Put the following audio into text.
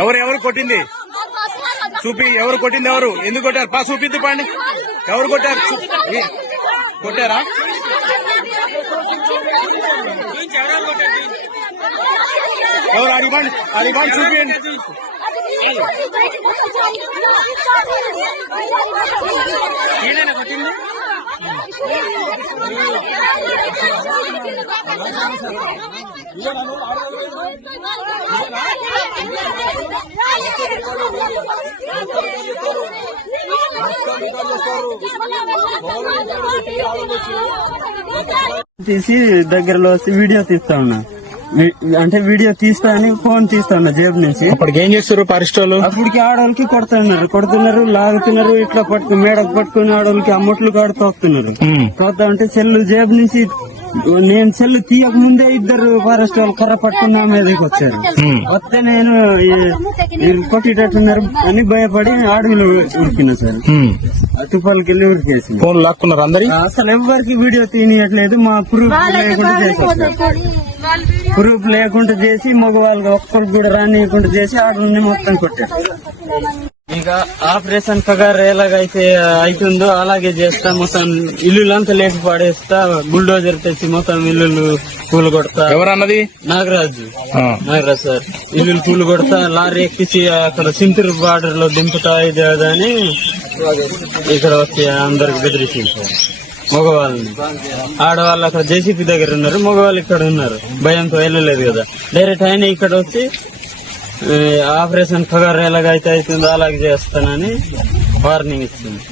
ఎవరు ఎవరు కొట్టింది? చూపి ఎవరు కొట్టింది ఎవరు? ఎందుకు కొట్టారు? పా చూపిద్దు పాండి ఎవరు కొట్టారు? కొట్టారా? ఎవరు అడిగండి అడిగండి చూపించండి అది కొట్టింది? తీసి దగ్గరలో వచ్చి వీడియో తీస్తా ఉన్నా వి- అంటే వీడియో తీస్తా అని ఫోన్ తీస్తా ఉన్నా జేబు నుంచి. ఏం చేస్తారు పరిస్టోలు అప్పటికి ఆడవాళ్ళకి కొడుతున్నారు. కొడుతున్నారు లాగుతున్నారు ఇట్లా పట్టుకుని మేడకు పట్టుకుని ఆడవాళ్ళకి అమ్మట్లు కాడు తోస్తున్నారు తోస్తా ఉంటే సెల్లు జేబు నుంచి నేను సెల్లు తీయక ముందే ఇద్దరు ఫారెస్ట్ వాళ్ళు కర్ర పట్టుకుని నా మీదకి వచ్చారు. వస్తే నేను కొట్టేటట్టున్నారు అని భయపడి అడవిలో ఉరికినా సార్. తుపాలకి వెళ్ళి ఉరికేసింది. ఫోన్ లాక్కున్నారు అందరి? అసలు ఎవరికి వీడియో తీయట్లేదు. మా ప్రూఫ్ లేకుండా చేసేసారు ప్రూఫ్ లేకుండా చేసి మగవాళ్ళకి ఒక్కరికి కూడా రానియకుండా చేసి ఆడని మొత్తం కొట్టారు. ఇక ఆపరేషన్ పగారు ఎలాగైతే అవుతుందో అలాగే చేస్తా. మొత్తం ఇల్లులంతా లేపి పాడేస్తా. బుల్డోజర్ తెచ్చి మొత్తం ఇల్లులు కూలు కొడతా. ఎవరన్నది? నాగరాజు. నాగరాజు సార్. ఇల్లులు కూలు కొడతా. లారీ ఎక్కించి అక్కడ సింతూరు బార్డర్లో దింపుతా. ఇది అని ఇక్కడ వచ్చి అందరికి బెదిరించింది సార్. మగవాళ్ళని. ఆడవాళ్ళు అక్కడ జేసీపీ దగ్గర ఉన్నారు. మగవాళ్ళు ఇక్కడ ఉన్నారు. భయంతో వెళ్ళలేదు కదా. డైరెక్ట్ ఆయన ఇక్కడ వచ్చి ఆపరేషన్ పగారు ఎలాగైతే అవుతుందో అలాగే చేస్తానని వార్నింగ్ ఇచ్చింది.